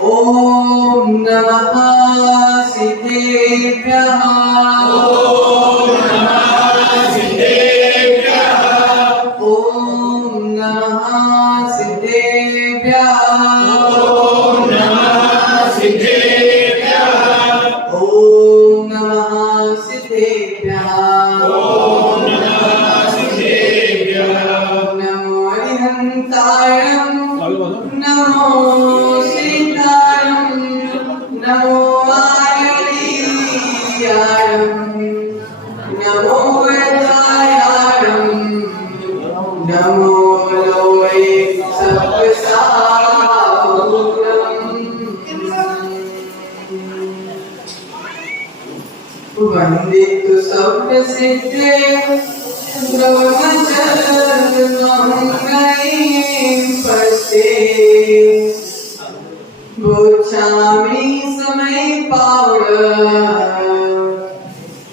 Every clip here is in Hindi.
ओम नमः सिद्धेभ्यः। ओम नमः सिद्धेभ्यः। ओम नमः सिद्धेभ्यः। ओम नमः सिद्धेभ्यः। ओम नमः सिद्धेभ्यः। ओम नमः सिद्धेभ्यः। नमो अरिहन्ताय नमो नमो आयलीयाय नमो वेदाय नमो लोए सप्तसागरम् वन्दे तु सप्तसिद्धे ब्रह्मचर्यमङ्गलीं पश्ये बोचामि समय पावड़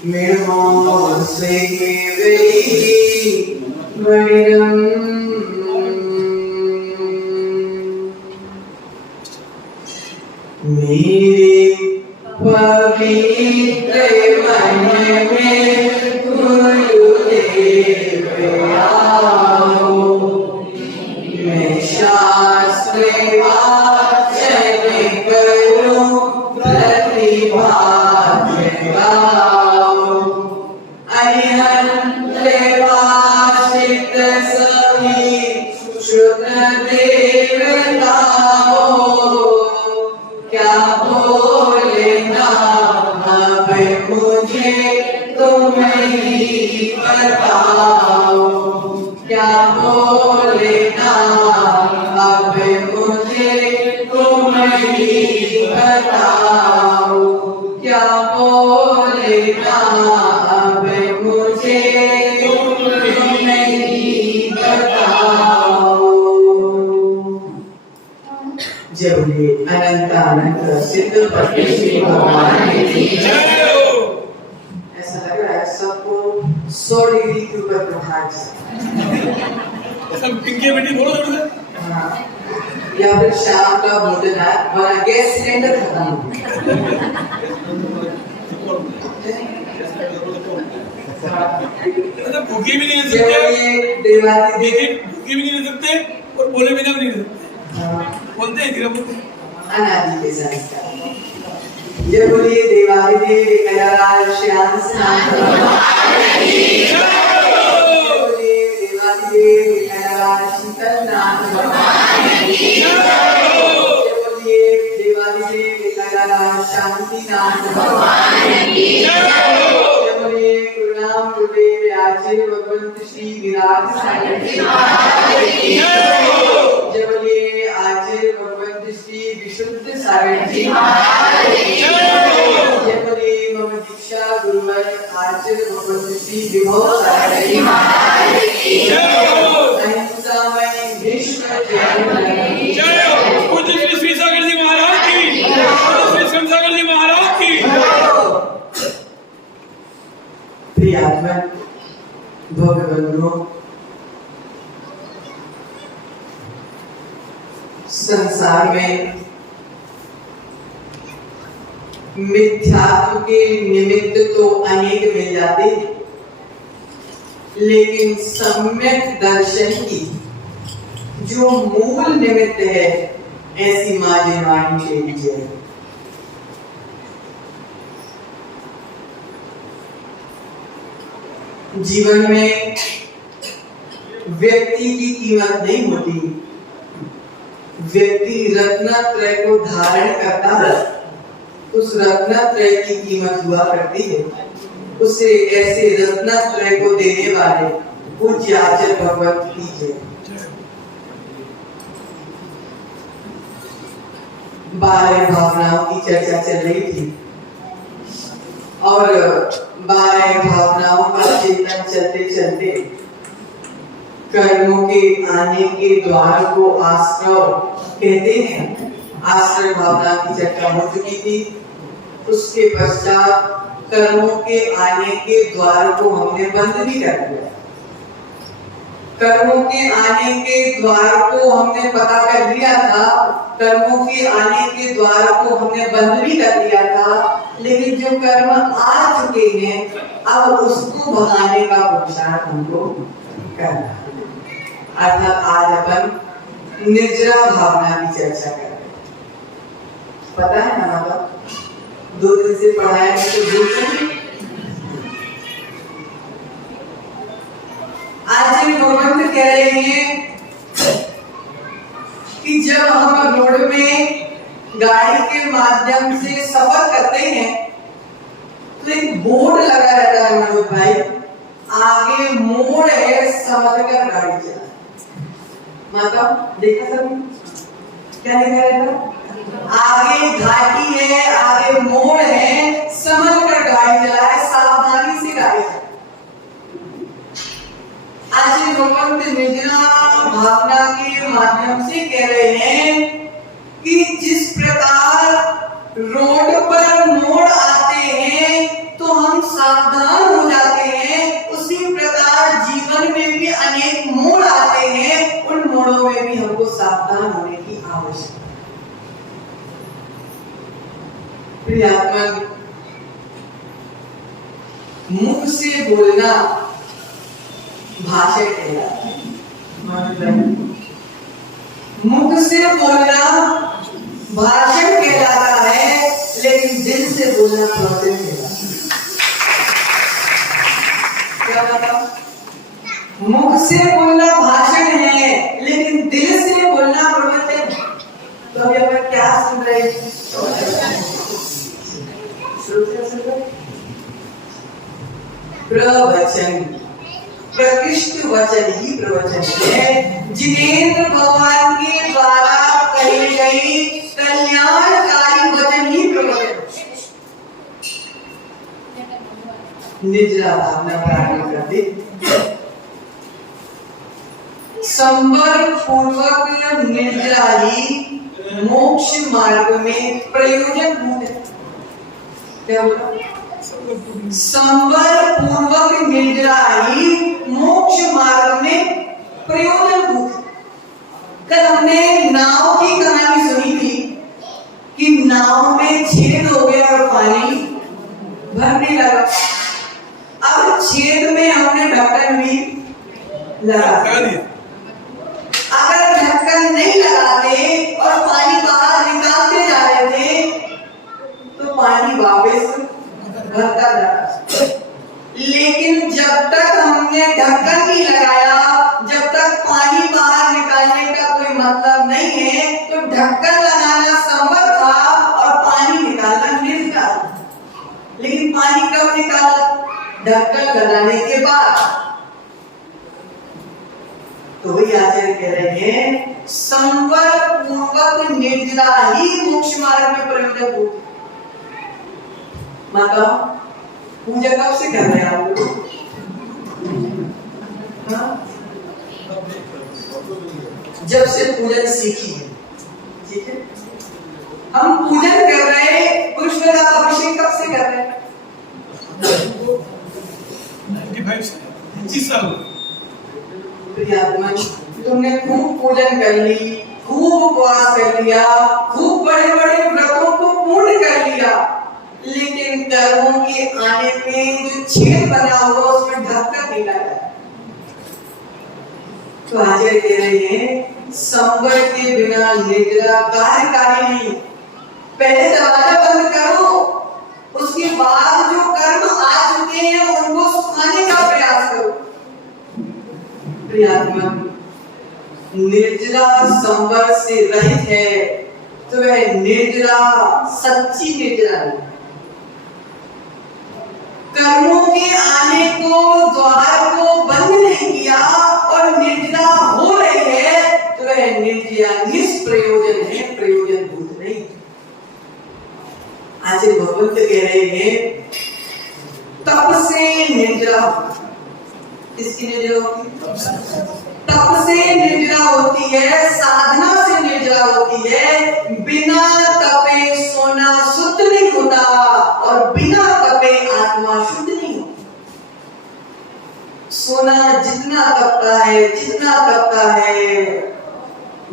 मिर्मो से वेरी वैरम मेरे पवित्र मन में गुरुदेव आओ मैं शास्त्र क्या बोलना अब मुझे तुम ही बताओ। क्या बोलना अब मुझे तुम ही बताओ। क्या बोलना अब मुझे तुम ही बताओ। जब ये अनंत अनंत सिद्ध परमेश्वरी भगवान की ऐसा लग रहा है सबको 100 डिग्री के ऊपर प्रकाश सब पिंकी बेटी बोलो थोड़ा सा। हाँ, या फिर शाम का भोजन है और गैस सिलेंडर खत्म हो गया। भूखे भी नहीं रह सकते, देवादी भूखे भी नहीं रह सकते और बोले बिना भी नहीं रह सकते। बोलते हैं गिरा बोलते अनादि के संस्कार। जय बोलिए देवादिदेव कलाराज श्याम स्नान बोलिए देवादिदेव कलाराज शीतलनाथ बोलिए देवादिदेव कलाराज शांतिनाथ बोलिए गुरुनाम गुरुदेव आचार्य भगवंत श्री विराज सागर जय बोलिए आचार्य भगवंत श्री विशुद्ध सागर जी जय बोलिए मम दीक्षा गुरुवर आचार्य भगवंत श्री विभव सागर जी अहिंसामय विश्व जय पूज्य श्री सागर जी महाराज की, श्री श्याम सागर जी महाराज की। प्रियात्मन भगवंतों, संसार में मिथ्यात्व के निमित्त तो अनेक मिल जाते हैं, लेकिन सम्यक दर्शन की जो मूल निमित्त है ऐसी मां जिनवाणी ले लीजिए। जीवन में व्यक्ति की कीमत नहीं होती, व्यक्ति रत्नत्रय को धारण करता है, उस रत्नत्रय की कीमत हुआ करती है। उसे ऐसे रत्नत्रय को देने वाले पूज्य आचार्य भगवत की जय। 12 भावनाओं की चर्चा चल रही थी और 12 भावनाओं का चिंतन चलते चलते कर्मों के आने के द्वार को आश्रव कहते हैं। आश्रय भावना की चर्चा हो चुकी थी। उसके पश्चात कर्मों के आने के द्वार को हमने बंद भी कर दिया। कर्मों के आने के द्वार को हमने पता कर लिया था, कर्मों के आने के द्वार को हमने बंद भी कर दिया था, लेकिन जो कर्म आ चुके हैं अब उसको भगाने का उपचार हमको करना है। अर्थात आज अपन निर्जरा भावना की चर्चा कर रहे हैं। पता है ना बाबा, 2 दिन से पढ़ाया है तो भूल। आज भगवंत कह रहे हैं कि जब हम रोड में गाड़ी के माध्यम से सफर करते हैं तो एक बोर्ड लगा रहता है मनोज भाई, आगे मोड़ है, समझकर गाड़ी चला। मतलब देखा सब क्या लिखा रहता, आगे घाटी है, आगे मोड़ है, समझकर गाड़ी चलाए, सावधानी से गाड़ी चलाए। आज भगवंत निर्जरा भावना के माध्यम से कह रहे हैं कि जिस प्रकार रोड पर मोड़ आते हैं तो हम सावधान हो जाते हैं, उसी प्रकार जीवन में भी अनेक मोड़ आते हैं, उन मोड़ों में भी हमको सावधान होने की आवश्यकता है। प्रियात्मक, मुख से बोलना भाषण कहलाता है। मुख से बोलना भाषण कहलाता है, लेकिन दिल से बोलना प्रवचन कहलाता है। क्या बताओ? मुख से बोलना भाषण है, लेकिन दिल से बोलना प्रवचन। तो अभी अपन क्या सुन रहे हैं? प्रवचन, प्रकृष्ट वचन ही प्रवचन है, जिनेंद्र भगवान के द्वारा कही गई कल्याणकारी वचन ही प्रवचन। निर्जरा भावना प्रारंभ करते, संवर पूर्वक निर्जरा ही मोक्ष मार्ग में प्रयोजन भूत है। क्या बोला? संवर पूर्वक निर्जरा ही मोक्ष मार्ग में प्रयोजन भूत। कल हमने नाव की कहानी सुनी थी कि नाव में छेद हो गया और पानी भरने लगा। अब छेद में हमने ढक्कन भी लगा दिया। अगर ढक्कन नहीं लगाते और पानी बाहर निकालते जा रहे थे तो पानी वापस भरता जाता। लेकिन जब तक हमने ढक्कन नहीं लगाया, जब तक पानी बाहर निकालने का कोई मतलब नहीं है, तो ढक्कन लगाना संभव था और पानी निकालना निर्जरा। लेकिन पानी कब निकाला? ढक्कन लगाने के बाद। तो वही आचार्य कह रहे हैं, संवर पूर्वक निर्जरा ही मोक्ष मार्ग में प्रयोजन होती। माता पूजा कब से कर रहे हैं आप लोग? जब से पूजन सीखी है, ठीक है। हम पूजन कर रहे हैं, पुरुष का अभिषेक कब से कर रहे हैं? 25 साल। तुमने खूब पूजन कर ली, खूब उपवास कर लिया, खूब बड़े बड़े व्रतों को पूर्ण कर लिया, लेकिन कर्मों के आने में जो छेद बना हुआ उसमें ढक्कन नहीं लगा। तो आचार्य कह रहे हैं, संवर के बिना निर्जरा कार्यकारी नहीं। पहले दरवाजा बंद करो, उसके बाद जो कर्म आ चुके हैं उनको सुखाने का प्रयास करो। प्रियात्मक, निर्जरा संवर से रहित है तो वह निर्जरा सच्ची निर्जरा है। कर्मों के आने को, द्वार को बंद नहीं किया और निर्जरा हो रही है तो वह निर्जरा निष्प्रयोजन है, प्रयोजन भूत नहीं। आज भगवंत कह रहे हैं, तप से निर्जरा। किसकी निर्जरा होती है? तप से निर्जरा होती है, साधना से निर्जरा होती है। बिना तपे सोना शुद्ध नहीं होता और बिना तपे आत्मा शुद्ध नहीं होती। सोना जितना जितना तपता है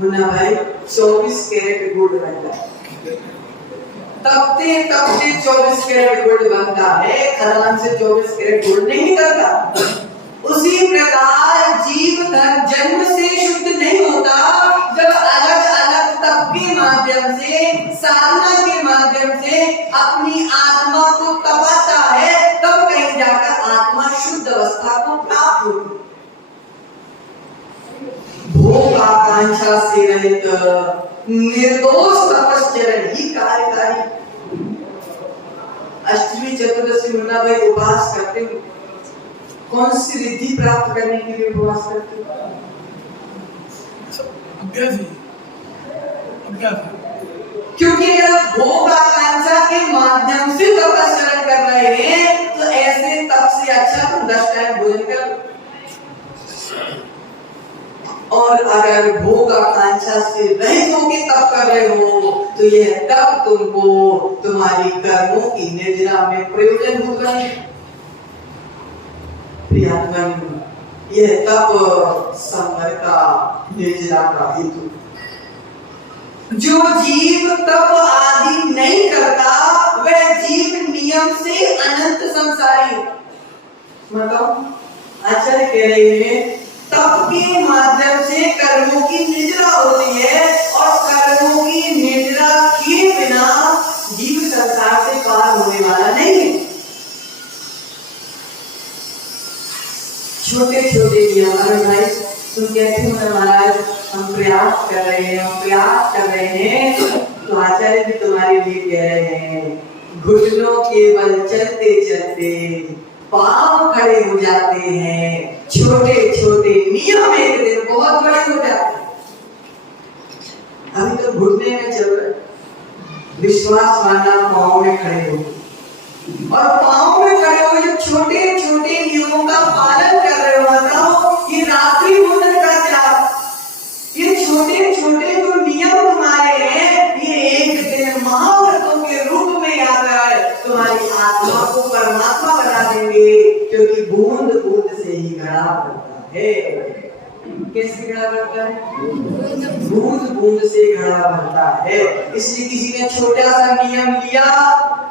मुन्ना भाई 24 कैरेट गोल्ड बनता है। तपते तपते 24 कैरेट गोल्ड बनता है, खदान से 24 कैरेट गोल्ड नहीं निकलता। उसी प्रकार जीव जन्म से शुद्ध नहीं होता, जब अलग अलग तप के माध्यम से, साधना के माध्यम से अपनी आत्मा को तपाता है, तब कहीं जाकर आत्मा शुद्ध अवस्था को प्राप्त होती। भोग आकांक्षा से रहित निर्दोष तपश्चरण ही कार्यकारी। अष्टमी चतुर्दशी मुन्ना भाई उपवास करते हो, कौन सी रिद्धि प्राप्त करने के लिए उपवास करते हो? क्योंकि अगर भोग आकांक्षा के माध्यम से तपश्चरण कर रहे हैं तो ऐसे तप से अच्छा तुम 10 टाइम भोजन कर। और अगर भोग आकांक्षा से रहित होकर तप कर रहे हो तो यह तप तुमको तुम्हारी कर्मों की निर्जरा में प्रयोजन होगा। प्रियतम, यह तप संवर का निर्जरा का हेतु। जो जीव तप आदि नहीं करता वह जीव नियम से अनंत संसारी। मतलब आचार्य कह रहे हैं तप के माध्यम से कर्मों की निद्रा होती है और कर्मों की निद्रा किए बिना जीव संसार से पार होने वाला नहीं है। छोटे छोटे नियम, अरे भाई तुम कहते हो महाराज हम प्रयास कर रहे हैं, तो आचार्य भी तुम्हारे लिए कह रहे हैं घुटनों के बल चलते चलते पांव खड़े हो जाते हैं। छोटे छोटे नियम एक दिन बहुत बड़े हो जाते हैं। अभी तो घुटने में चल रहे, विश्वास मानना पांव में खड़े हो, और पांव में खड़े हो जब छोटे छोटे नियमों का पालन कर रहे हो, बताओ ये रात्रि भोजन का त्याग, ये छोटे छोटे जो नियम तुम्हारे हैं ये एक दिन महाव्रतों के रूप में याद है, तुम्हारी आत्मा को परमात्मा बना देंगे। क्योंकि बूंद बूंद से ही घड़ा बनता है। कैसे घड़ा बनता है? बूंद बूंद से घड़ा बनता है। इसलिए किसी ने छोटा सा नियम लिया,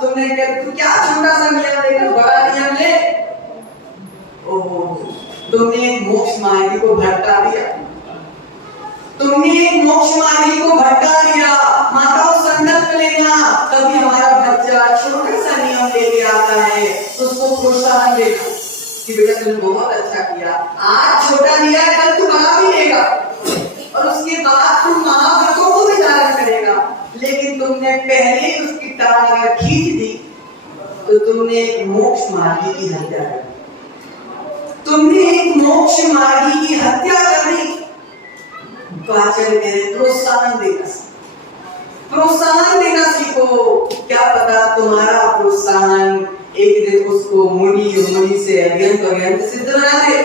तुमने क्या छोटा सा नियम लेकर बड़ा नियम ले? ओहो, तुमने एक मोक्ष मार्गी को भटका दिया, माताओं संकल्प लेना, कभी हमारा बच्चा छोटा सा नियम लेके आता है तो उसको प्रोत्साहन देना कि बेटा तुमने बहुत अच्छा किया, आज छोटा लिया है कल तू बड़ा भी लेगा, और उसके बाद तुम महाव्रतों को भी धारण करेगा। लेकिन तुमने पहले ही उसकी टांग अगर खींच दी तो तुमने एक मोक्ष मार्गी की हत्या कर दी। तो आचार्य कह रहे प्रोत्साहन देना सीखो। क्या पता तुम्हारा प्रोत्साहन एक दिन उसको मुनि से अत्यंत सिद्ध बना दे।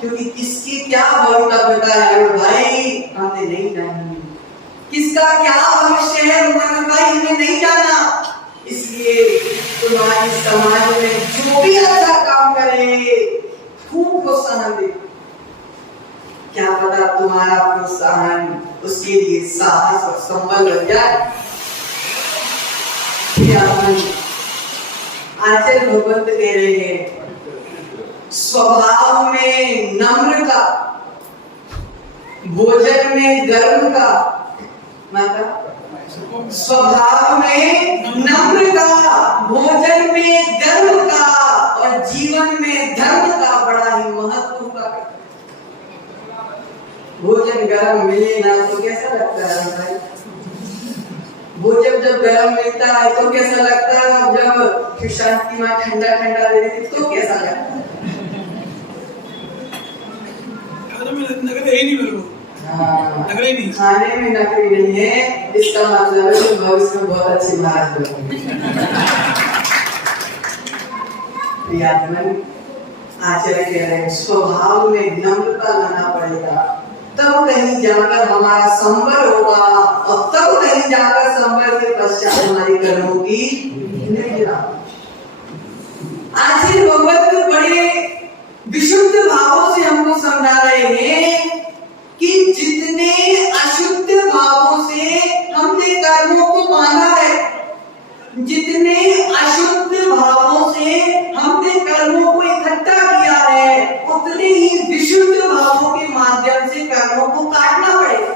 क्योंकि किसकी क्या भविष्यता है भाई हमने नहीं जानी, किसका क्या भविष्य है भाई हमने नहीं जाना। इसलिए तुम्हारी समाज में जो भी अच्छा काम करे खूब प्रोत्साहन दे। क्या पता तुम्हारा प्रोत्साहन उसके लिए साहस और संबल बन जाए। आचार्य भगवंत कह रहे हैं स्वभाव में नम्रता, भोजन में गर्म का, मतलब स्वभाव में नम्रता, भोजन में गर्म का और जीवन में धर्म का बड़ा ही महत्व का। भोजन गर्म मिले ना तो कैसा लगता है भाई? भोजन जब गर्म मिलता है तो कैसा लगता है? जब शांति मां ठंडा ठंडा दे देती तो कैसा लगता है? खाने में नकली नहीं है, इसका मतलब है कि भविष्य में बहुत अच्छी महाराज बनोगे। आचार्य कह रहे हैं स्वभाव में नम्रता लाना पड़ेगा, तब कहीं जाकर हमारा संवर होगा, और तब कहीं जाकर संवर के पश्चात हमारी कर्मों की निद्रा। आचार्य भगवत बड़े विशुद्ध विशुद्ध भावों से हमको समझा रहे हैं कि जितने अशुद्ध भावों से हमने कर्मों को बांधा है, जितने अशुद्ध भावों से हमने कर्मों को इकट्ठा किया है, उतने ही विशुद्ध भावों के माध्यम से कर्मों को काटना पड़ेगा।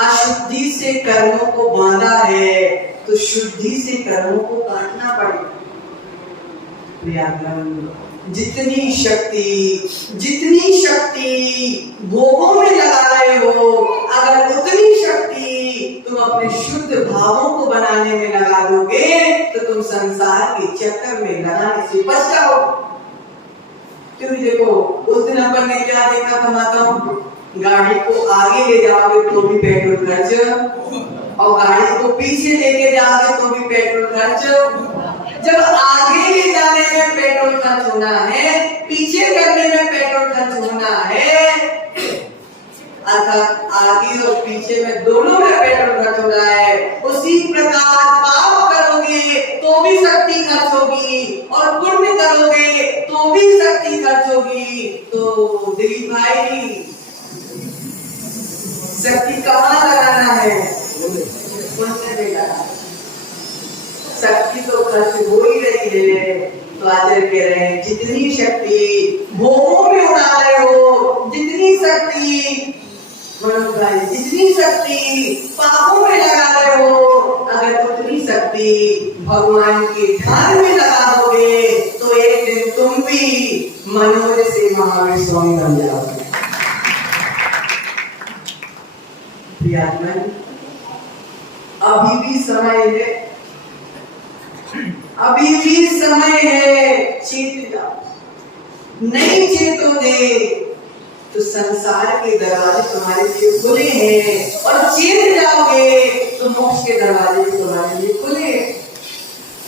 अशुद्धि से कर्मों को बांधा है तो शुद्धि से कर्मों को काटना पड़ेगा। जितनी शक्ति भोगों में लगा रहे हो, अगर उतनी शक्ति तुम अपने शुद्ध भावों को बनाने में लगा दोगे तो तुम संसार के चक्कर में लगाने से बच जाओगे। क्योंकि देखो, उस दिन अपन ने क्या देखा था माताओं, गाड़ी को आगे ले जाओगे तो भी पेट्रोल खर्च, और गाड़ी को पीछे लेके जाओगे तो भी पेट्रोल खर्च। जब आगे ले जाने में पेट्रोल खर्च होना है, पीछे करने में पेट्रोल खर्च होना है, अर्थात आगे और पीछे में दोनों में पेट्रोल खर्च होना है। उसी प्रकार पाप करोगे तो भी शक्ति खर्च होगी, और पुण्य करोगे तो भी शक्ति खर्च होगी। तो दिलीप भाई, शक्ति कहाँ लगाना है? शक्ति तो खर्च हो ही रही है। तो आचार्य कह रहे हैं, जितनी शक्ति भोगों में उड़ा रहे हो, जितनी शक्ति जितनी शक्ति पापों में लगा रहे हो, अगर उतनी शक्ति भगवान के ध्यान में लगा दोगे तो एक दिन तुम भी मनोज से महावीर स्वामी बन जाओगे। अभी भी समय है, अभी भी समय है, चेत जाओ। नहीं चेतोगे तो संसार के दरवाजे तुम्हारे लिए खुले हैं, और चेत जाओगे तो मोक्ष के दरवाजे भी तुम्हारे लिए खुले हैं।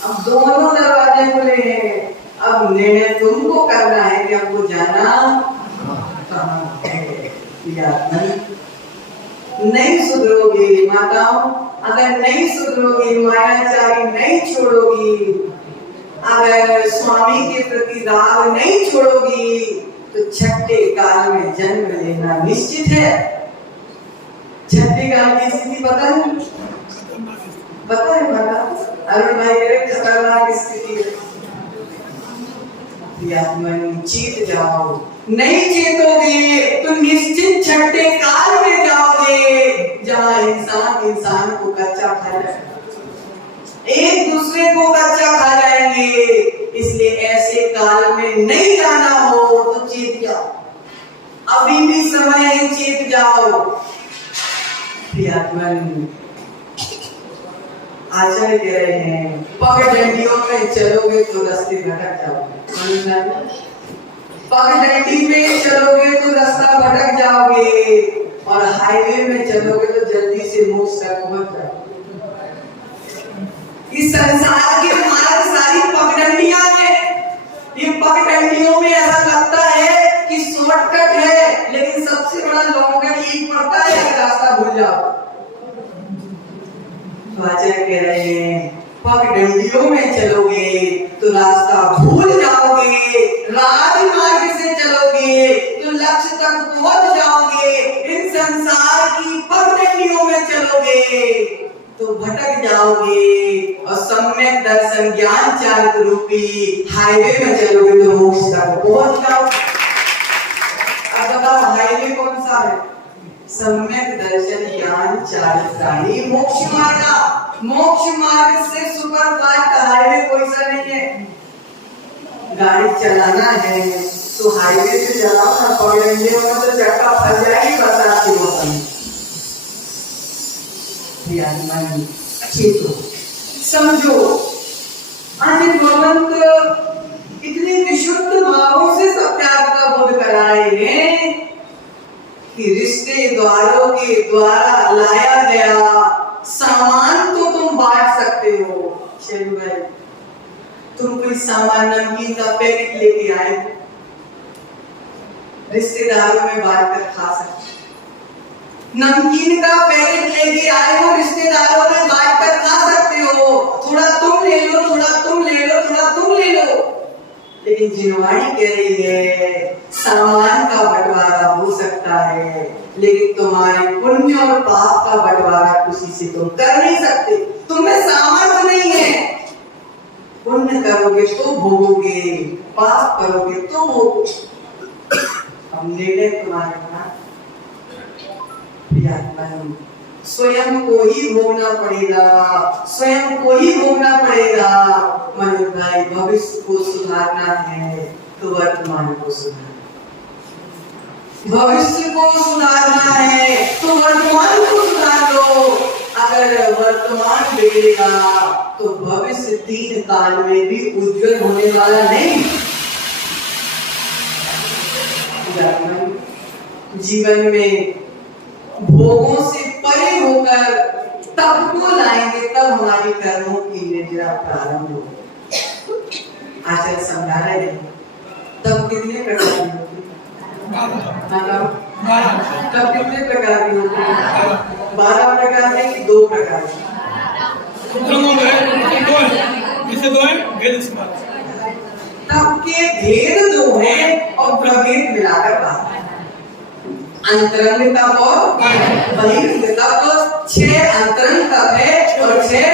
अब दोनों दरवाजे खुले हैं। अब निर्णय तुमको करना है कि हमको जाना कहाँ है। नहीं सुधरोगे माताओं, अगर नहीं सुधरोगी, मायाचारी नहीं छोड़ोगी, अगर स्वामी के प्रति राग नहीं छोड़ोगी, तो छठे काल में जन्म लेना निश्चित है। छठे काल की स्थिति पता है? पता है माता? अरुण भाई कह रहे खतरनाक स्थिति है। चेत जाओ, नहीं चेतोगे तो निश्चित छठे काल में जाओगे, जहाँ इंसान को कच्चा खा जाएगा, एक दूसरे को कच्चा खा जाएंगे। इसलिए ऐसे काल में नहीं जाना हो तो चेत जाओ, अभी भी समय है, चेत जाओ। आचार्य कह रहे हैं, पगडंडियों में चलोगे तो रास्ते भटक जाओगे। पगडंडी में चलोगे तो रास्ता भटक जाओगे, और हाईवे में चलोगे तो जल्दी से मोक्ष तक पहुंच जाओगे। इस संसार के मार्ग सारी पगडंडियां हैं। ये पगडंडियों में ऐसा लगता है कि शॉर्टकट है, लेकिन सबसे बड़ा लॉन्गकट यही पड़ता है कि रास्ता भूल जाओ। आचार्य कह रहे हैं, पगडंडियों में चलोगे तो रास्ता भूल जाओगे, राजमार्ग से चलोगे तो लक्ष्य तक पहुंच जाओगे। इन संसार की पगडंडियों में चलोगे तो भटक जाओगे, और सम्यक दर्शन ज्ञान चारित रूपी हाईवे में चलोगे तो मोक्ष तक पहुंच जाओगे। अब बताओ हाईवे कौन सा है? सम्यक दर्शन ज्ञान चारित मोक्ष मार्ग। मोक्ष मार्ग से सुपरफास्ट हाईवे कोई सा नहीं है। गाड़ी चलाना है तो हाईवे से चलाओ ना, पगडंडियों में तो चक्का फंस जाएगी बरसात के मौसम में। समझो, आज भगवंत इतने विशुद्ध भावों से सत्याग का बोध कराए हैं कि रिश्ते द्वारों के द्वारा लाया गया सामान तो तुम बांट सकते हो। चलो भाई, तुम कोई सामान नमकीन का पैकेट लेके आए, रिश्तेदारों में बांट कर खा सकते। नमकीन का पैकेट लेके आए हो, रिश्तेदारों में बांट कर खा सकते हो। थोड़ा तुम ले लो, थोड़ा तुम ले लो, थोड़ा तुम ले लो। लेकिन जिनवाणी कह रही है सामान का बंटवारा हो सकता है, लेकिन तुम्हारे पुण्य और पाप का बंटवारा किसी से तुम कर नहीं सकते। तुम्हें सामर्थ्य नहीं है। पुण्य करोगे तो भोगोगे, पाप करोगे तो भोगोगे। अब निर्णय तुम्हारा था, स्वयं को ही भोगना पड़ेगा, स्वयं को ही भोगना पड़ेगा। मनोज भाई, भविष्य को सुधारना है तो वर्तमान को सुधारना, भविष्य को सुधारना है तो वर्तमान को सुधार लो। अगर वर्तमान बिगड़ेगा तो भविष्य 3 काल में भी उज्जवल होने वाला नहीं। जीवन में भोगों से परे होकर तब को लाएंगे, तब हमारी कर्मों की निद्रा प्रारंभ होगी। आचार्य समझा रहे हैं तब कितने प्रकार की होती है? तब कितने प्रकार की होती है? 12 प्रकार के कि 2 प्रकार की? तब के भेद 2 हैं और प्रभेद मिलाकर 12। अंतरंग तप और बहिरंग तप, 6 अंतरंग तप है और 6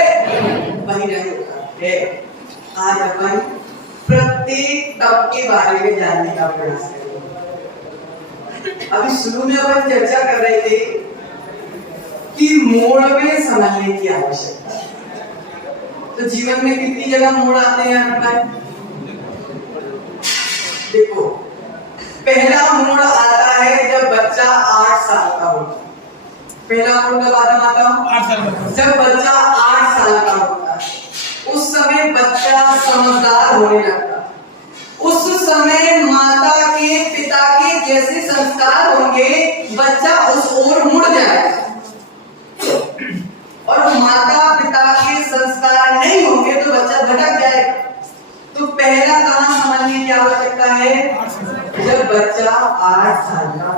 बहिरंग तप है। आज अपन प्रत्येक तप के बारे में जानने का प्रयास करेंगे। अभी शुरू में अपन चर्चा कर रहे थे कि मोड़ में समझने की आवश्यकता है। तो जीवन में कितनी जगह मोड़ आते हैं? देखो, पहला मोड़ आता है जब बच्चा 8 साल का होता है। पहला मोड़ कब आता है? 8 साल का। जब बच्चा 8 साल का होता है, उस समय बच्चा समझदार होने लगता है। उस समय माता के पिता के जैसे संस्कार होंगे, बच्चा उस ओर मुड़ जाएगा। और माता पिता के संस्कार नहीं होंगे तो बच्चा भटक जाएगा। तो पहला कहां समझने की आवश्यकता है? जब बच्चा 8 साल का।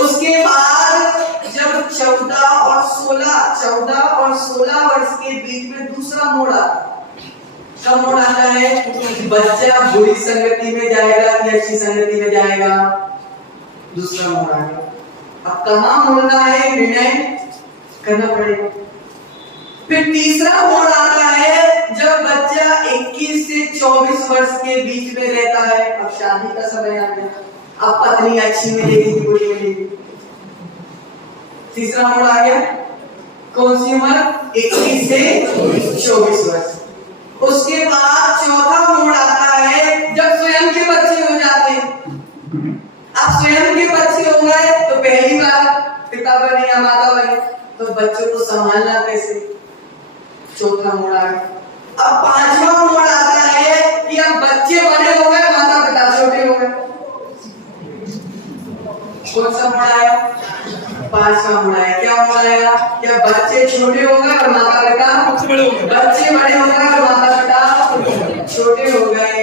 उसके बाद जब 14 और 16 वर्ष के बीच में दूसरा मोड़ आता है। कब मोड़ आता है? बच्चा बुरी संगति में जाएगा कि अच्छी संगति में जाएगा, दूसरा मोड़ आ गया। अब कहां मुड़ना है निर्णय करना पड़ेगा। फिर तीसरा मोड़ आता है जब बच्चा 21 से 24 वर्ष के बीच में रहता है। अब शादी का समय आ गया, अब पत्नी अच्छी मिलेगी कि बुरी मिलेगी। तीसरा मोड़ आ गया, कौन सी उम्र? 21 से 24 वर्ष। उसके बाद चौथा मोड़ आता है जब स्वयं के बच्चे हो जाते हैं। अब स्वयं के बच्चे हो गए तो पहली बार पिता बने या माता बने, तो बच्चों को संभालना कैसे? चौथा मोड़ आ गया। अब 5वां मोड़ आता है कि अब बच्चे बड़े हो गए, माता पिता छोटे हो गए। कौन सा मोड़ आया? 5वां मोड़ आया। क्या मोड़ आया? क्या बच्चे छोटे हो गए और माता पिता बड़े हो गए। बच्चे बड़े हो गए और माता पिता छोटे हो गए।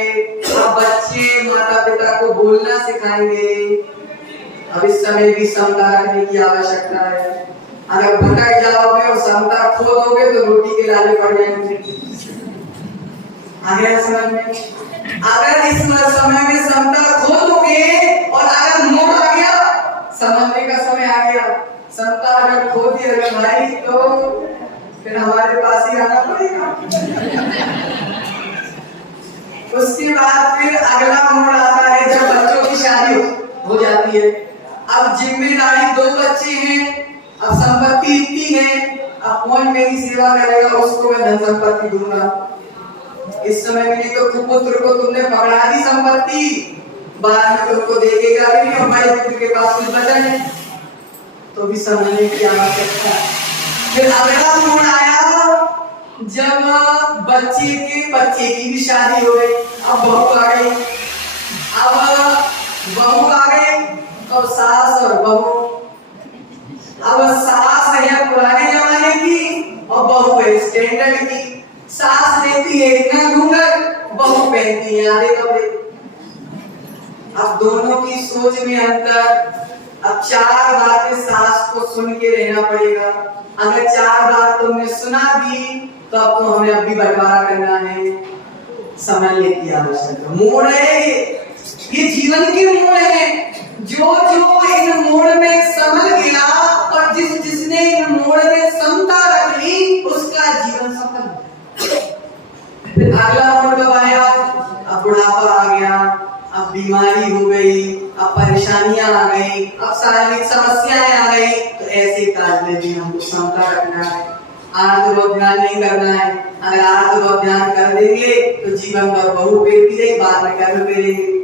अब बच्चे माता पिता को बोलना सिखाएंगे। अब इस समय भी समता रखने की आवश्यकता है। अगर भटक जाओगे और समता खो दोगे तो रोटी के लाले पड़ जाएंगे। आ गया समझ में? अगर इस समय में समता खो दोगे और अगर मोड़ आ गया, समझने का समय आ गया, समता अगर खो दी अगर भाई, तो फिर हमारे पास ही आना पड़ेगा। उसके बाद फिर अगला मोड़ आता है जब बच्चों की शादी हो जाती है। अब जिम्मेदारी 2 बच्चे हैं, अब संपत्ति इतनी है, अब कौन मेरी सेवा करेगा? उसको मैं धन संपत्ति दूंगा। इस समय में तो पुत्र को तुमने पकड़ा दी संपत्ति, बाद में तुमको देखेगा भी नहीं, हमारे पुत्र के पास कुछ बचा नहीं, तो भी समझने की आवश्यकता है। फिर अगला मोड़ आया जब बच्चे की भी शादी हो गई। अब बहू आ गई, तो सास और बहू। अब सास है पुराने जमाने की और बहू है स्टैंडर्ड की। सास देती है इतना घूंघट, बहू पहनती है आधे कपड़े। अब दोनों की सोच में अंतर। अब 4 बातें सास को सुन के रहना पड़ेगा। अगर 4 बात तुमने सुना दी तो अब तो हमें अभी बंटवारा करना है। समझने की आवश्यकता। मोड़ है ये जीवन के मोड़ है। जो इन मोड़ में समझ गया और जिसने इन मोड़ में समता रख ली उसका जीवन सफल। फिर अगला मोड़ कब आया? अब बुढ़ापा आ गया, अब बीमारी हो गई, अब परेशानियां आ गई, अब शारीरिक समस्याएं आ गई। तो ऐसे काल में भी हमको समता रखना है, आर्थ ध्यान नहीं करना है। अगर आर्थ ध्यान कर देंगे तो जीवन भर बहु बेटी से बात में कर देंगे।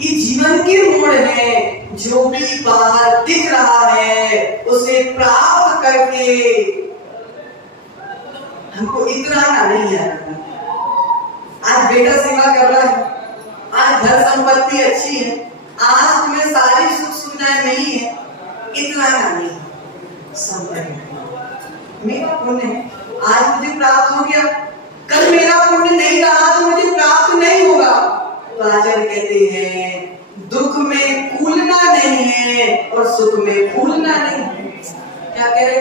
ये जीवन के मोड़ है। जो भी बाहर दिख रहा है उसे प्राप्त करके हमको इतराना नहीं है। आज बेटा सेवा कर रहा है, आज घर संपत्ति अच्छी है, आज तुम्हें सारी सुख सुविधाएं नहीं है, इतराना नहीं। संपत्ति मेरा पुण्य है, आज मुझे प्राप्त हो गया, कल मेरा पुण्य नहीं रहा तो मुझे प्राप्त नहीं होगा। तो आचार्य कहते हैं दुख में फूलना नहीं है और सुख में फूलना नहीं है। क्या कह रहे?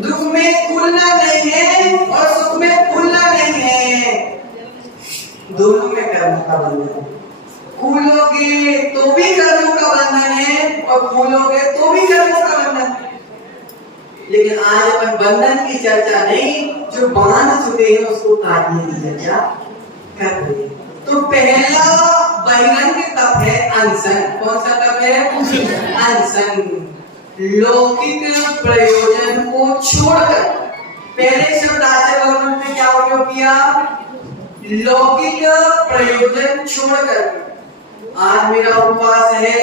दुख में फूलना नहीं है और सुख में फूलना नहीं है। दोनों में कर्म का बंधन है। फूलोगे तो भी कर्मों का बंधन है और फूलोगे तो भी कर्मों का बंधन है। लेकिन आज अपन बंधन की चर्चा नहीं, जो बांध चुके हैं उसको काटने की चर्चा कर रहे हैं। तो पहला बहिरंग तप है अनशन। कौन सा तप है? अनशन। लौकिक प्रयोजन को छोड़कर, पहले शब्द आचार्य भगवान ने क्या उपयोग किया? लौकिक प्रयोजन छोड़कर। आज मेरा उपवास है,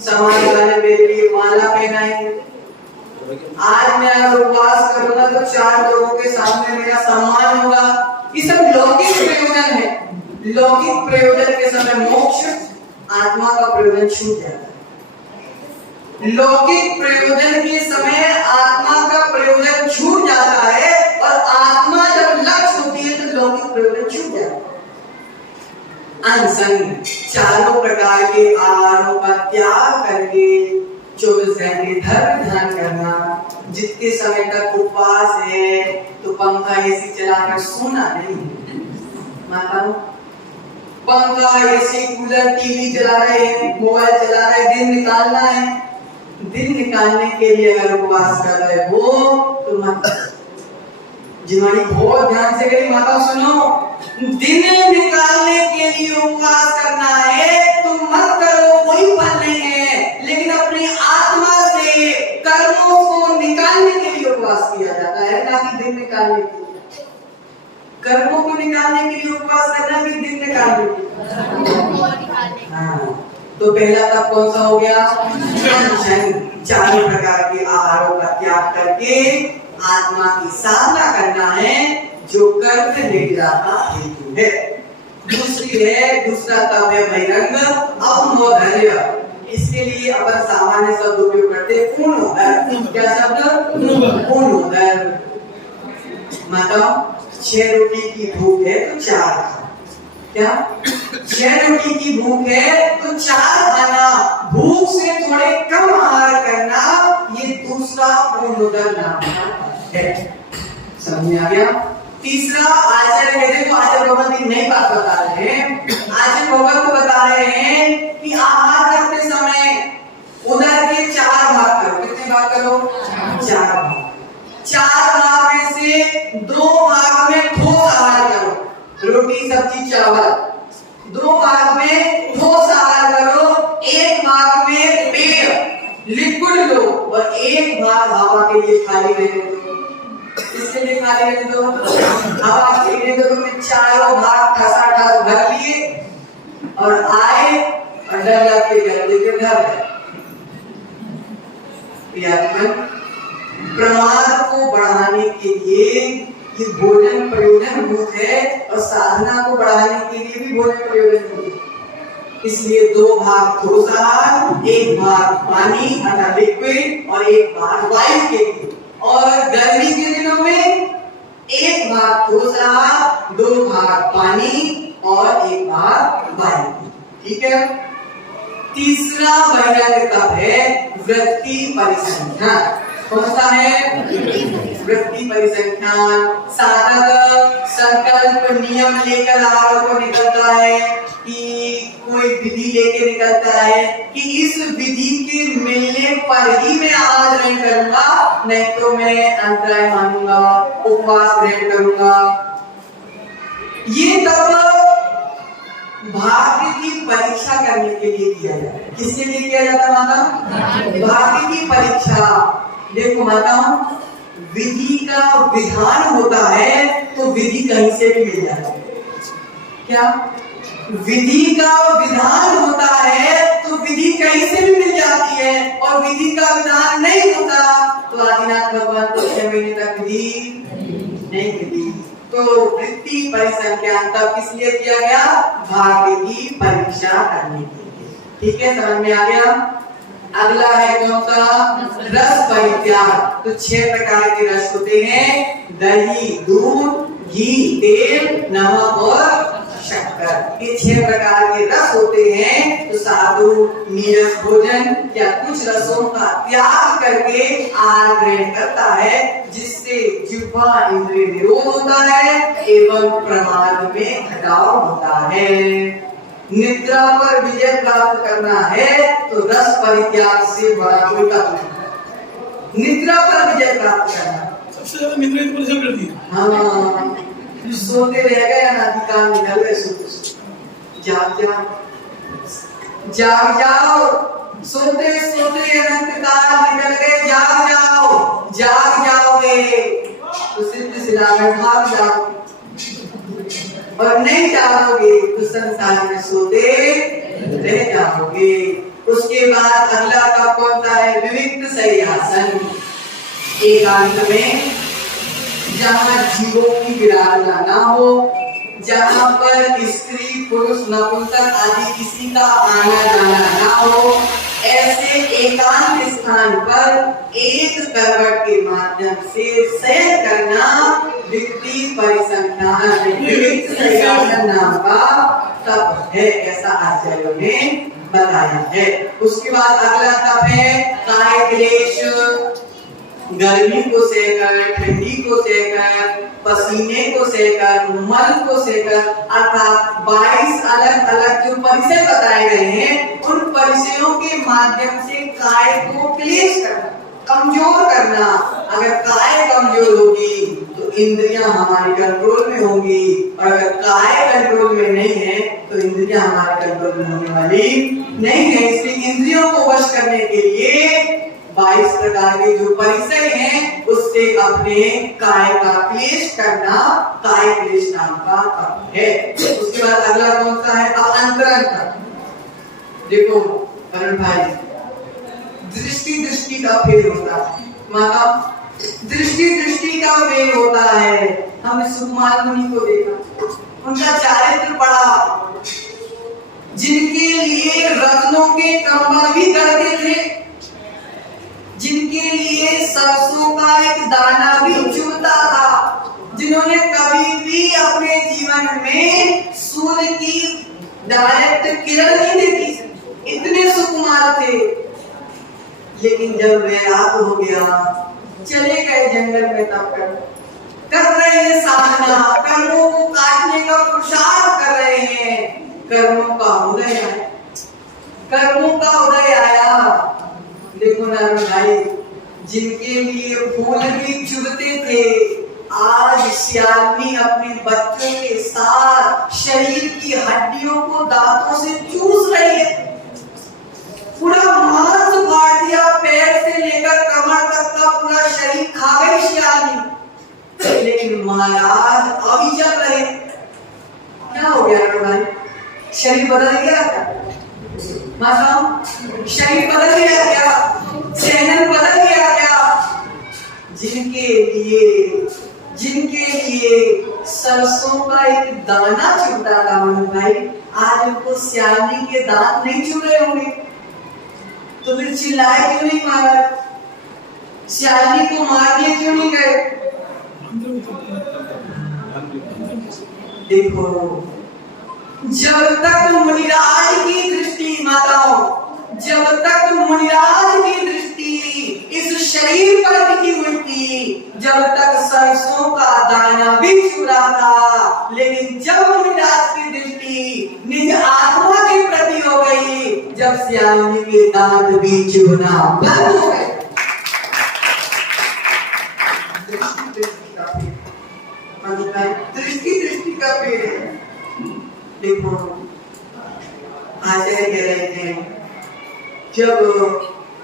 समाज वाले मेरे लिए माला पहनाएंगे। आज मैं अगर उपवास करूंगा तो 4 लोगों के सामने मेरा सम्मान होगा। ये सब लौकिक प्रयोजन है। लौकिक प्रयोजन के समय मोक्ष, आत्मा का प्रयोजन छूट जाता है। लौकिक प्रयोजन के समय आत्मा का प्रयोजन छूट जाता है और आत्मा जब लक्ष्य होती है तो लौकिक प्रयोजन छूट जाता है। अनशन, चारों प्रकार के आहारों का त्याग करके 24 घंटे धर्म ध्यान करना। जितने समय तक उपवास है तो पंखा एसी चलाकर सोना नहीं। माता पंखा एसी कूलर टीवी चला रहे हैं, मोबाइल चला रहे हैं, दिन निकालना है। दिन निकालने के लिए अगर उपवास कर रहे हो तो माता जिन्होंने बहुत ध्यान से गई माता सुनो, दिन निकालने के लिए उपवास करना है तो मत करो, कोई फल नहीं है। लेकिन अपनी आत्मा से कर्मों को निकालने के लिए उपवास किया जाता है, ना कि दिन निकालने के लिए। कर्मों को निकालने के लिए उपवास करना कि दिन निकालने के लिए? हाँ, तो पहला तप कौन सा हो गया? अनशन। 4 प्रकार के आहारों का त्याग करके आत्मा की साधना करना है जो कर्म निद्रा का हेतु है। दूसरा तप है बहिरंग अवमोधर्य। इसके लिए अपन सामान्य शब्द उपयोग करते हैं पूर्णोदर। क्या शब्द? पूर्णोदर। मतलब 6 रोटी की भूख है तो 4 खाना। क्या? 6 रोटी की भूख है तो 4 खाना। भूख से थोड़े कम आहार करना, ये दूसरा पूर्णोदर नाम है। समझ में आ गया? तीसरा आचार्य कहते तो आचार्य भगवान की नई बात बता रहे हैं। आचार्य भगवान को बता रहे हैं कि आहार करते समय उदर के 4 भाग करो। कितने भाग करो? 4 भाग। 4 भाग में से 2 भाग में ठोस आहार करो, रोटी सब्जी चावल। 2 भाग में ठोस आहार करो, 1 भाग में पेय लिक्विड लो और 1 भाग हवा के लिए खाली रहने दो। इसके लिए खाली रहने दो, हवा के लिए। तो तुमने 4 भाग ठसाठस भर लिए और आए और डर लग के घर लेके घर। प्रमाद को बढ़ाने के लिए ये भोजन प्रयोजनभूत है और साधना को बढ़ाने के लिए भी भोजन प्रयोजनभूत है। इसलिए 2 भाग ठोस आहार, 1 भाग पानी अर्थात लिक्विड और 1 भाग वायु के लिए। और गर्मी के दिनों में 1 भाग ठोस आहार, 2 भाग पानी और 1 भाग वायु। ठीक है? तीसरा बहिरंग तप है वृत्ति परिसंख्यान। कौन सा है? वृत्ति परिसंख्यान। साधक संकल्प नियम लेकर आगे को निकलता है कि कोई विधि लेके निकलता है कि इस विधि के मिलने पर ही मैं आचरण करूंगा, नहीं तो मैं अंतराय मानूंगा, उपवास ग्रहण करूंगा। ये तब भाग्य की परीक्षा करने के लिए किया जाता है। किसके लिए किया जाता है माता? भाग्य की परीक्षा। देखो माता, विधि का विधान होता है तो विधि कहीं से भी मिल जाती है। क्या विधि का विधान होता है तो विधि कहीं से भी मिल जाती है, और विधि का विधान नहीं होता तो आदिनाथ भगवान को 6 महीने तक विधि नहीं मिली। तो वृत्ति परिसंख्यान तब किस लिए किया गया? भाग्य की परीक्षा करने के लिए। ठीक है, समझ में आ गया? अगला है कौन सा? रस परित्याग। तो 6 प्रकार के रस होते हैं: दही, दूध, घी, तेल, नमक और शक्कर। ये 6 प्रकार के रस होते हैं। तो साधु नीरस भोजन या कुछ रसों का त्याग करके आहार ग्रहण करता है, जिससे जिह्वा इंद्रिय निरोध होता है एवं प्रमाद में घटाव होता है। निद्रा पर विजय प्राप्त करना है तो रस परित्याग से बड़ा कोई काम नहीं। निद्रा पर विजय प्राप्त करना सबसे ज्यादा निद्रा ही परेशान करती है। हाँ, सोते रह गए, अनादि काल निकल गए, जाग जाओ, जाग जाओ, सोते सोते अनंत काल निकल गए, जाग जाओ, जाग जाओगे तो सिद्ध सिद्धार्थ भाग जाओ, और नहीं जाओगे तो संसार में सोते रह जाओगे। उसके बाद अगला कब कौन सा है? विविक्त शय्यासन। एकांत में, जहाँ जीवों की विराधना ना हो, जहाँ पर स्त्री पुरुष नपुंसक आदि किसी का आना जाना ना हो, ऐसे एकांत स्थान पर एक करवट के माध्यम से शयन करना विविक्ति परिसंख्यान, विविक्त शय्यासन नाम का तप है, ऐसा आचार्यों ने बताया है। उसके बाद अगला तप है काय क्लेश। गर्मी को सहकर, ठंडी को सहकर, पसीने को सहकर, मल को सहकर, अर्थात 22 अलग अलग जो परिचय बताए गए हैं, उन परिचयों के माध्यम से काय को क्लेश करना, कमजोर करना। अगर काय कमजोर होगी तो इंद्रियां हमारे कंट्रोल में होंगी, और अगर काय कंट्रोल में नहीं है तो इंद्रियां हमारे कंट्रोल में होने वाली नहीं है। इसलिए इंद्रियों को वश करने के लिए 22 प्रकार के जो परिचय हैं, उससे अपने काय का क्लेश करना काय क्लेश नाम का तप है। उसके बाद अगला कौन सा है? अब अंतरंग तप। देखो वरुण भाई, दृष्टि का भेद होता है माता, दृष्टि का भेद होता है। हमने सुकुमार मुनि को देखा, उनका चारित्र पढ़ा, जिनके लिए रत्नों के कंबल भी करते थे, जिनके लिए सरसों का एक दाना भी चुभता था, जिन्होंने कभी भी अपने जीवन में सूर्य की डायरेक्ट किरण नहीं देखी, इतने सुकुमार थे। लेकिन जब वैराग हो गया, चले गए जंगल में तप कर रहे हैं साधना, कर्मों को काटने का पुरुषार्थ कर रहे हैं। कर्मों का उदय आया, कर्मों का उदय आया। देखो ना भाई, जिनके लिए फूल भी चुभते थे, आज श्यामी अपने बच्चों के साथ शरीर की हड्डियों को दांतों से चूस रही है। पूरा मांस फाड़ दिया, पैर से लेकर कमर तक का पूरा शरीर खा गई श्यामी। लेकिन महाराज अभी चल रहे। क्या हो गया भाई? शरीर बदल गया क्या? शरीर बदल गया क्या? चैनल बदल गया क्या? जिनके लिए सरसों का एक दाना चुभता था भाई, आज उनको श्यामी के दांत नहीं चुभ रहे होंगे, तो फिर चिल्लाए क्यों नहीं महाराज? श्यामी को मारने क्यों नहीं गए? देखो, जब तक मुनिराज की दृष्टि माताओं, जब तक मुनिराज की दृष्टि इस शरीर पर टिकी हुई थी, जब जब तक सरसों का दाना भी चुरा था, लेकिन जब मुनिराज की दृष्टि निज आत्मा के प्रति हो गई, जब श्यामी के दांत भी चुरना बंद हो गए। दृष्टि का पेड़ है। देखो आचार्य कह रहे थे, जब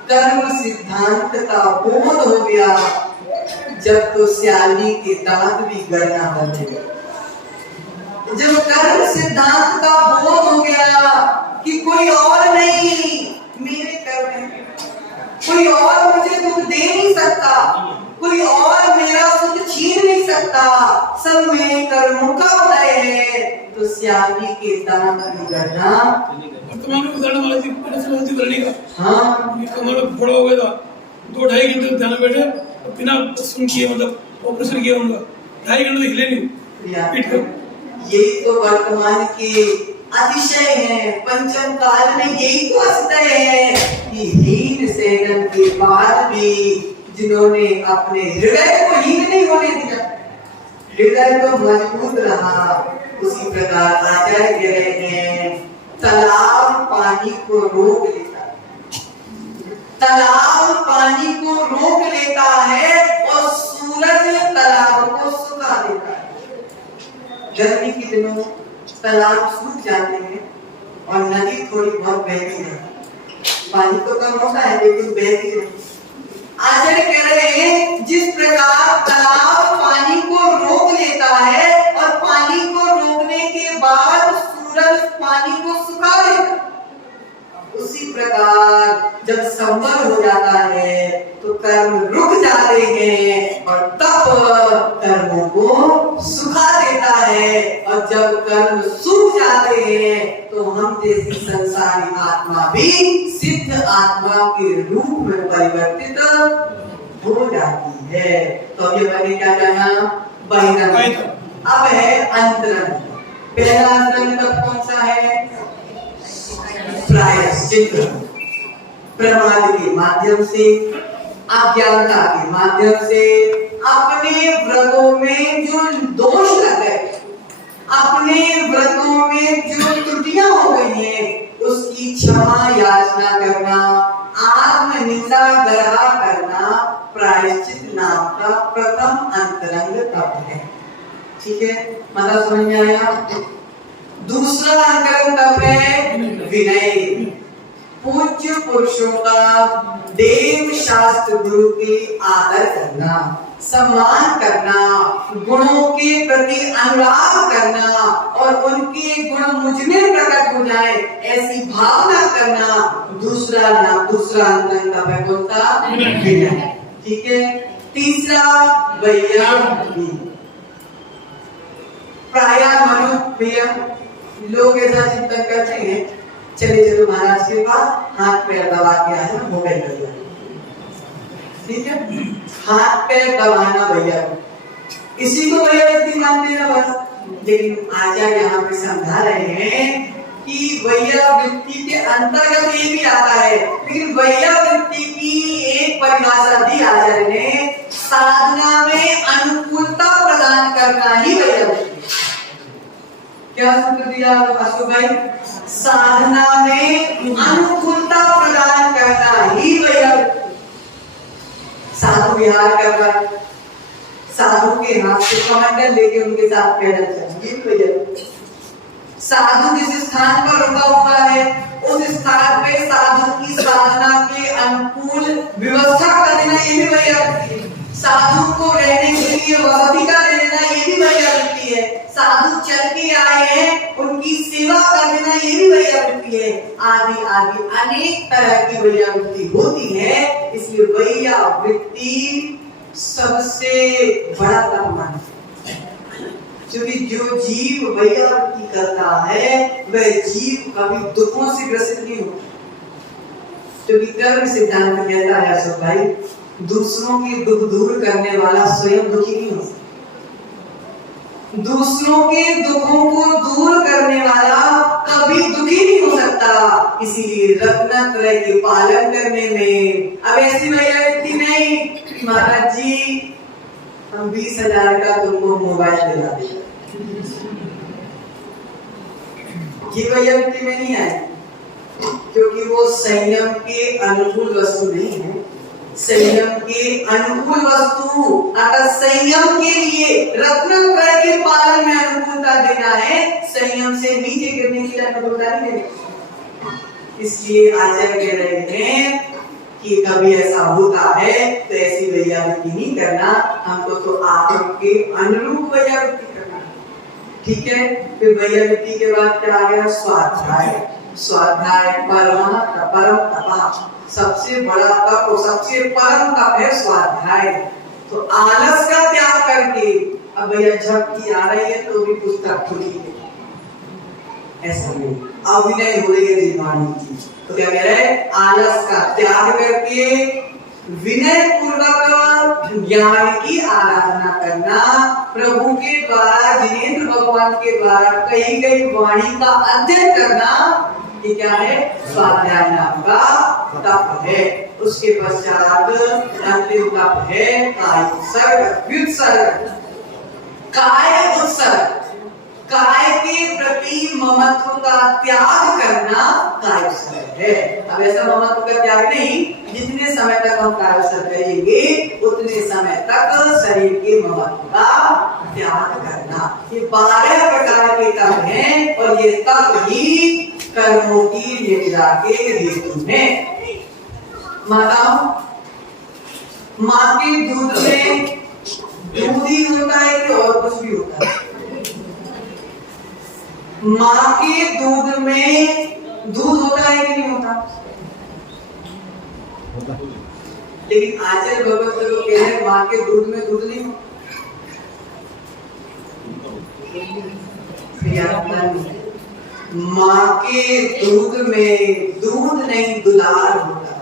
कर्म सिद्धांत का बोध हो गया, जब तो श्यामी के दांत भी गड़ना बंद हो गए। जब कर्म सिद्धांत का बोध हो गया कि कोई और नहीं, मेरे कर्म है, कोई और मुझे दुख दे नहीं सकता, कोई और मेरा सुख छीन नहीं सकता, सब मेरे कर्मों का उदय है, तो श्यामी के दांत भी गड़ना। वर्तमान में उदाहरण वाला जी पढ़ने करने का, हाँ ये कमर बड़ा हो गया था, 2-2.5 घंटे ध्यान में बैठे, बिना सुन किए, मतलब ऑपरेशन किया उनका 2.5 घंटे हिले नहीं पीठ को। यही तो वर्तमान के अतिशय है, पंचम काल में यही तो अस्तय है कि हीन सेवन के बाद भी जिन्होंने अपने हृदय को हीन नहीं होने दिया, हृदय तो मजबूत रहा। उसी प्रकार आचार्य कह रहे हैं, तालाब पानी को रोक लेता है, तालाब पानी को रोक लेता है और सूरज तालाब को सुखा देता है। गर्मी के दिनों तालाब सूख जाते हैं और नदी थोड़ी बहुत बहती है, पानी तो कम होता है लेकिन बहती है। आचार्य कह रहे हैं, जिस प्रकार तालाब पानी को रोक लेता है और पानी को रोकने के बाद सूरज पानी को सुखा देता, उसी प्रकार जब संवर हो जाता है तो कर्म रुक जाते हैं और तब कर्मों को सुखा देता है, और जब कर्म सूख जाते हैं तो हम जैसी संसारी आत्मा भी सिद्ध आत्मा के रूप में परिवर्तित हो जाती है। तो ये मैंने क्या जाना, बहिरंग। अब है अंतरंग। पहला अंतरंग तब कौन सा है, प्रायश्चित, प्रमाद के माध्यम से, अज्ञानता के माध्यम से, अपने व्रतों में जो दोष लग गए, अपने व्रतों में जो त्रुटियां हो गई हैं, उसकी क्षमा याचना करना, आत्मनिंदा ग्रह करना, प्रायश्चित नाम का प्रथम अंतरंग तप है। ठीक है, मतलब समझ में आया। दूसरा अंतरंग तप है विनय, पूज्य पुरुषों का, देव शास्त्र गुरु के आदर करना, सम्मान करना, गुणों के प्रति अनुराग करना और उनके गुण मुझ में प्रकट हो जाए ऐसी भावना करना। दूसरा अंतरंग तप है कौन सा, विनय। ठीक है। तीसरा वैराग्य। प्राय भैया लोग ऐसा चिंतन करते हैं, चले चलो महाराज के पास, हाथ पैर दबा के आए, मोबाइल भैया, ठीक है, हाथ पैर दबाना भैया, इसी को भैया व्यक्ति मानते हैं बस। लेकिन आचार्य यहाँ पे समझा रहे हैं कि वैया वृत्ति के अंतर्गत ये भी आता है, लेकिन वैया वृत्ति की एक परिभाषा दी आचार्य ने, साधना में अनुकूलता प्रदान करना ही वैया वृत्ति। क्या सूत्र दिया अशोक भाई, साधना में अनुकूलता प्रदान करना ही वैया वृत्ति। साधु विहार कर रहा है, साधु के हाथ से कमंडल लेके उनके साथ पैदल चलिए, साधु जिस स्थान पर रुका हुआ है उस स्थान पे साधु की साधना के अनुकूल व्यवस्था कर देना, ये भी वैया वृत्ति है। साधु को रहने के लिए वसति का देना, ये भी वैया वृत्ति है। साधु चल के आए हैं, उनकी सेवा कर देना, ये भी वैया वृत्ति है। आदि आदि अनेक तरह की वैया वृत्ति होती है। इसलिए वैया वृत्ति सबसे बड़ा कर्म है, क्योंकि जो जीव वैया वृत्ति करता है वह जीव कभी दुखों से ग्रसित नहीं होता, क्योंकि कर्म सिद्धांत कहता है अशोक भाई, दूसरों के दुख दूर करने वाला स्वयं दुखी नहीं हो सकता, दूसरों के दुखों को दूर करने वाला कभी दुखी नहीं हो सकता। इसीलिए रत्नत्रय के पालन करने में अब ऐसी वैया वृत्ति नहीं, महाराज जी हम 20,000 का तुमको मोबाइल दिला देंगे। ये वैयक्ति में नहीं आए, क्योंकि वो संयम के अनुकूल वस्तु नहीं है। संयम के अनुकूल वस्तु अगर संयम के लिए रत्नत्रय के पालन में अनुकूलता देना है, संयम से नीचे गिरने के लिए अनुकूलता नहीं देना। इसलिए आचार्य कह रहे हैं कि कभी ऐसा होता है तो ऐसी वैयावृत्ति नहीं करना, हमको तो आत्म के अनुरूप वैयावृत्ति करना। ठीक है, फिर वैयावृत्ति के बाद क्या आ गया? स्वाध्याय। स्वाध्याय परम तप, सबसे बड़ा तप और सबसे परम तप है स्वाध्याय। तो आलस का त्याग करके, अब भैया झपकी आ रही है तो भी पुस्तक खुली है, ऐसा नहीं, अभिनय हो रही है जीवानी की। तो क्या कह रहे हैं? आलस का त्याग करके विनय पूर्वक ज्ञान की आराधना करना, प्रभु के द्वारा जिनेंद्र भगवान के द्वारा कही गई वाणी का अध्ययन करना, ये क्या है? स्वाध्याय नाम का तप है। उसके पश्चात अंतिम तप है काय उत्सर्ग, व्युत्सर्ग। काय उत्सर्ग, काय के प्रति ममत्व का त्याग करना काय उत्सर्ग है। अब ऐसा ममत्व का त्याग नहीं, जितने समय तक हम काय उत्सर्ग करेंगे उतने समय तक शरीर के ममत्व का त्याग करना। ये 12 प्रकार के तप हैं और ये तप ही कर्मों की निद्रा के हेतु है। माताओं, माँ के दूध में दूध ही होता है कि और कुछ भी होता है? माँ के दूध में दूध होता है कि नहीं होता? लेकिन आचार्य भगवत तो कह रहे हैं माँ के दूध में दूध नहीं होता। माँ के दूध में दूध नहीं दुलार होता है।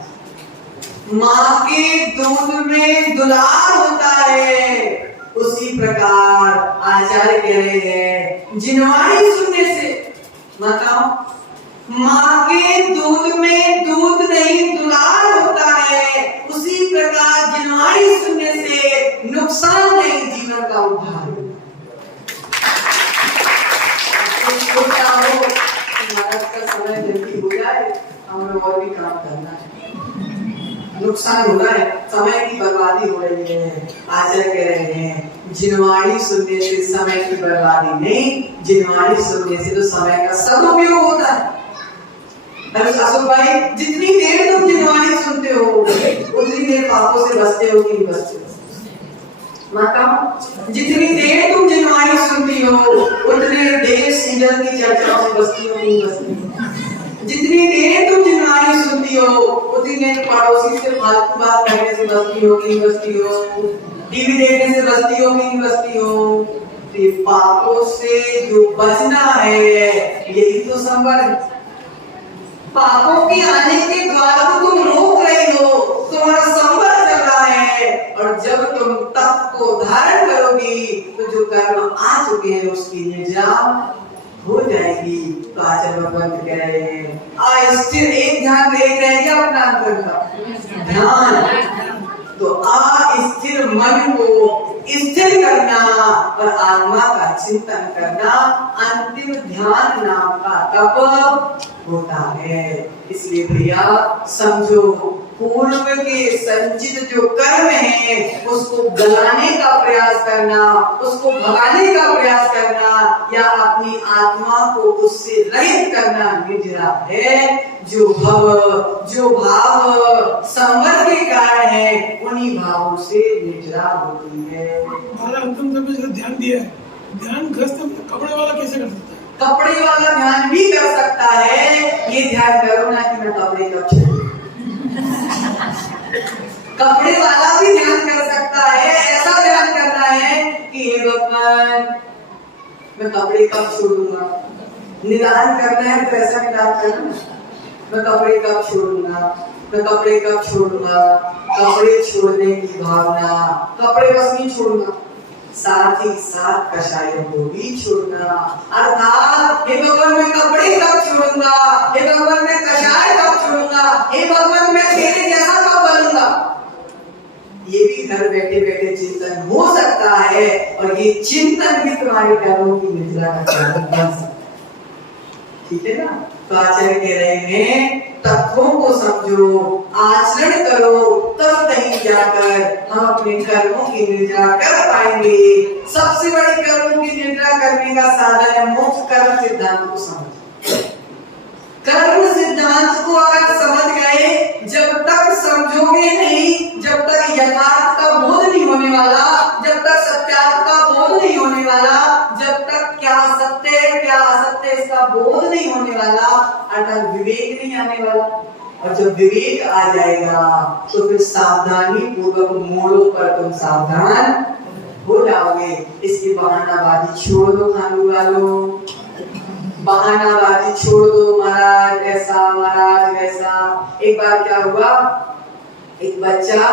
माँ के दूध में दुलार होता है। उसी प्रकार आचार्य कह रहे हैं जिनवाणी सुनने से, बताओ, माँ के दूध में दूध नहीं दुलार होता है। उसी प्रकार जिनवाणी सुनने से नुकसान नहीं, जीवन का उद्धार होता है। महाराज का समय जल्दी हो जाए, हमें और भी काम करना है। नुकसान हो रहा है, समय की बर्बादी हो रही है। आचार्य कह रहे हैं जिनवाणी सुनने से समय की बर्बादी नहीं, जिनवाणी सुनने से तो समय का सदुपयोग होता है। अशोक भाई, जितनी देर तुम जिनवाणी सुनते हो उतनी देर पापों से बचते हो कि नहीं बचते हो? माता, जितनी देर तुम जिनवाणी सुनती हो उतने देर सीजन की चर्चा से बचती हो कि नहीं बचती हो? जितनी देर तुम जिनवाणी सुनती हो उतनी देर पड़ोसी से फालतू बात करने से बचती हो कि नहीं बचती हो? टीवी देखने से बचती हो कि नहीं बचती हो? पापों से जो बचना है यही तो संबंध। पापों के आने के द्वार को तुम रोक रहे हो, तुम्हारा संबंध चल रहा है। और जब तुम तप को धारण करोगी तो जो कर्म आ चुके हैं उसकी निजाम हो जाएगी। तो आचार्य भगवान कह रहे हैं अस्थिर, एक ध्यान रह गया अपना अंतर का ध्यान। तो अस्थिर मन को स्थिर करना और आत्मा का चिंतन करना अंतिम ध्यान नाम का तप होता है। इसलिए भैया समझो, पूर्व के संचित जो कर्म है उसको गलाने का प्रयास करना, उसको भगाने का प्रयास करना या अपनी आत्मा को उससे रहित करना निजरा है। जो भाव संबंध के कारण है उन्हीं भावों से निजरा होती है। हमारा अंतिम तक में ध्यान दिया है, ध्यान ग्रस्त कपड़े वाला कैसे कर सकता है? कपड़े वाला ध्यान भी कर सकता है। ये ध्यान करो ना कि मैं कपड़े कब छोड़ूं। कपड़े वाला भी ध्यान कर सकता है। ऐसा ध्यान करना है कि हे भगवान मैं कपड़े कब छोड़ूंगा। निदान करना है तो ऐसा निदान करना, मैं कपड़े कब छोड़ूंगा, मैं कपड़े कब छोड़ूंगा। कपड़े छोड़ने की भावना, कपड़े बस नहीं छोड़ूंगा, साथ ही साथ कषायों को भी छोड़ना। अर्थात हे भगवान मैं कपड़े कब छोड़ूंगा, हे भगवान मैं कषाय कब छोड़ूंगा, हे भगवान मैं तेरे जैसा कब बनूंगा। ये भी घर बैठे बैठे चिंतन हो सकता है, और ये चिंतन भी तुम्हारे कर्मों की निद्रा का कारण बन सकता है। ठीक है ना? तो आचार्य कह रहे हैं तत्वों को समझो, आचरण करो, तब कहीं जाकर हम अपने कर्मों की निद्रा कर पाएंगे। सबसे बड़ी कर्मों की निद्रा करने का साधन है मोक्ष कर्म सिद्धांत को समझ। कर्म सिद्धांत को अगर समझ गए, जब तक समझोगे नहीं, जब तक यथार्थ का बोध नहीं होने वाला, जब तक सत्यार्थ का बोध नहीं होने वाला, जब तक क्या सत्य है क्या असत्य इसका बोध नहीं होने वाला, अर्थात विवेक नहीं आने वाला। और जब विवेक आ जाएगा तो फिर सावधानी पूर्वक मोड़ों पर तुम सावधान हो जाओगे। इसकी बहानाबाजी छोड़ दो खानू वालों, बहानाबाजी छोड़ दो, महाराज ऐसा महाराज वैसा। एक बार क्या हुआ, एक बच्चा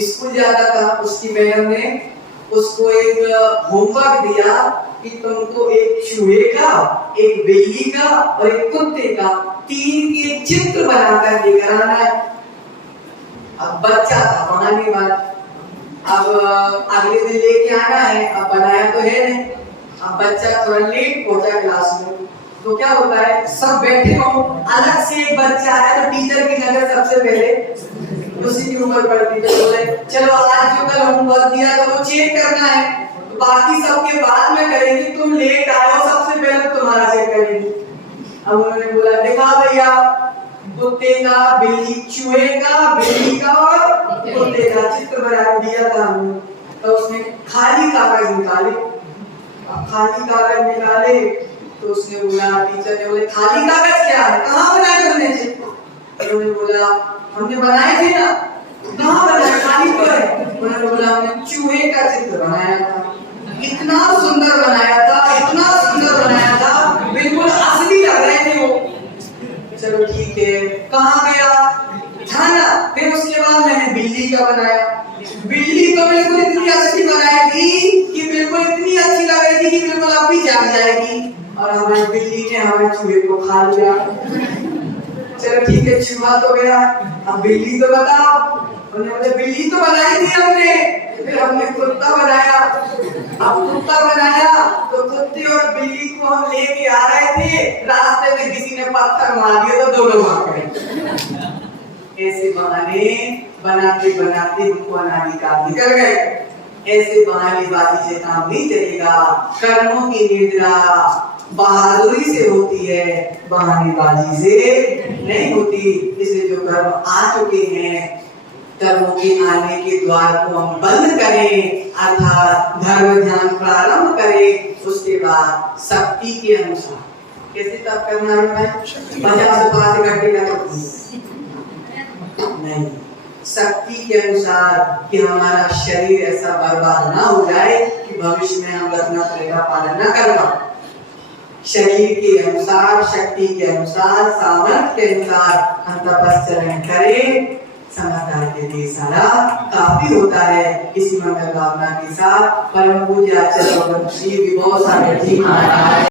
स्कूल जाता था, उसकी मैडम ने उसको एक होमवर्क दिया कि तुमको एक चूहे का, एक बिल्ली का और एक कुत्ते का 3 के चित्र बनाकर लेकर आना है। अब बच्चा था बनाने वाला, अब अगले दिन लेके आना है, अब बनाया तो है नहीं। अब बच्चा थोड़ा लेट पहुंचा क्लास में, तो क्या होता है, सब बैठे हो, अलग से एक बच्चा आया तो टीचर की नजर सबसे पहले उसी के ऊपर पड़ती है। बोले चलो आज जो कल होमवर्क दिया तो वो चेक करना है, तो बाकी सबके बाद में करेंगे, तुम लेट आए हो सबसे पहले तुम्हारा चेक करेंगे। अब उन्होंने बोला दिखा भैया, कुत्ते का, बिल्ली, चूहे का, बिल्ली का और कुत्ते का चित्र बना दिया था हमने। तो उसने खाली कागज निकाले, अब खाली कागज निकाले तो उसने बोला, टीचर ने बोले खाली कागज क्या है, कहाँ बनाए तुमने चित्र? उन्होंने बोला हमने बनाए थे ना, कहाँ बनाए, खाली तो है। उन्होंने बोला हमने चूहे का चित्र बनाया था, इतना सुंदर बनाया था, इतना सुंदर बनाया था, बिल्कुल असली लग रहे थे वो। चलो ठीक है, कहाँ गया था ना। फिर उसके बाद मैंने बिल्ली का बनाया, बिल्ली तो बिल्कुल इतनी अच्छी बनाई थी कि बिल्कुल इतनी अच्छी लग रही थी कि बिल्कुल अब भी जाग जाएगी, और हमारी बिल्ली ने हमारे चूहे को खा लिया। चलो ठीक है, चूहा तो गया, अब बिल्ली तो बताओ। उन्होंने बिल्ली तो बनाई थी हमने, फिर हमने कुत्ता बनाया। अब कुत्ता बनाया तो कुत्ते और बिल्ली को हम लेके आ रहे थे, रास्ते में किसी ने पत्थर मार दिया तो दोनों भाग गए। ऐसे बहाने बनाते बनाते उनको अनादि काल निकल गए। ऐसे बहानेबाजी से काम नहीं चलेगा। कर्मों की निद्रा बहादुरी से होती है, बहानेबाजी से नहीं होती। इसलिए जो कर्म आ चुके हैं, कर्मों के आने के द्वार को हम बंद करें, अर्थात धर्म ध्यान प्रारंभ करें। उसके बाद शक्ति के अनुसार कैसे तप करना है, 50 घंटे का नहीं, शक्ति के अनुसार कि हमारा शरीर ऐसा बर्बाद ना हो जाए कि भविष्य में हम रत्नात्रय का पालन न कर पाए। शरीर के अनुसार, शक्ति के अनुसार, सामर्थ्य के अनुसार हम तपस्या करें। समझदार के लिए सारा काफी होता है। इसी मंगल भावना के साथ परम पूज्य आचार्य श्री विभव सागर जी महाराज